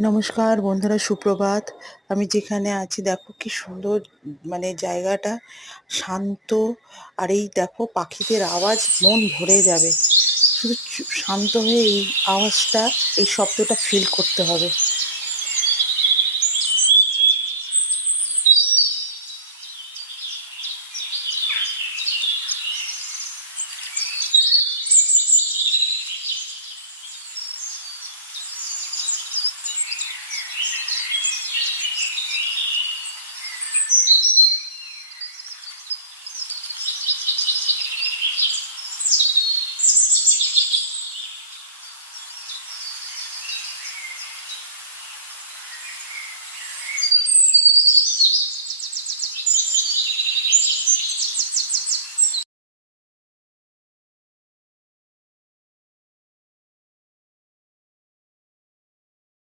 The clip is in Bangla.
নমস্কার বন্ধুরা, সুপ্রভাত। আমি যেখানে আছি দেখো কি সুন্দর, জায়গাটা শান্ত। আর এই দেখো পাখিদের আওয়াজ, মন ভরে যাবে। শুধু শান্ত হয়ে এই আওয়াজটা, এই শব্দটা ফিল করতে হবে।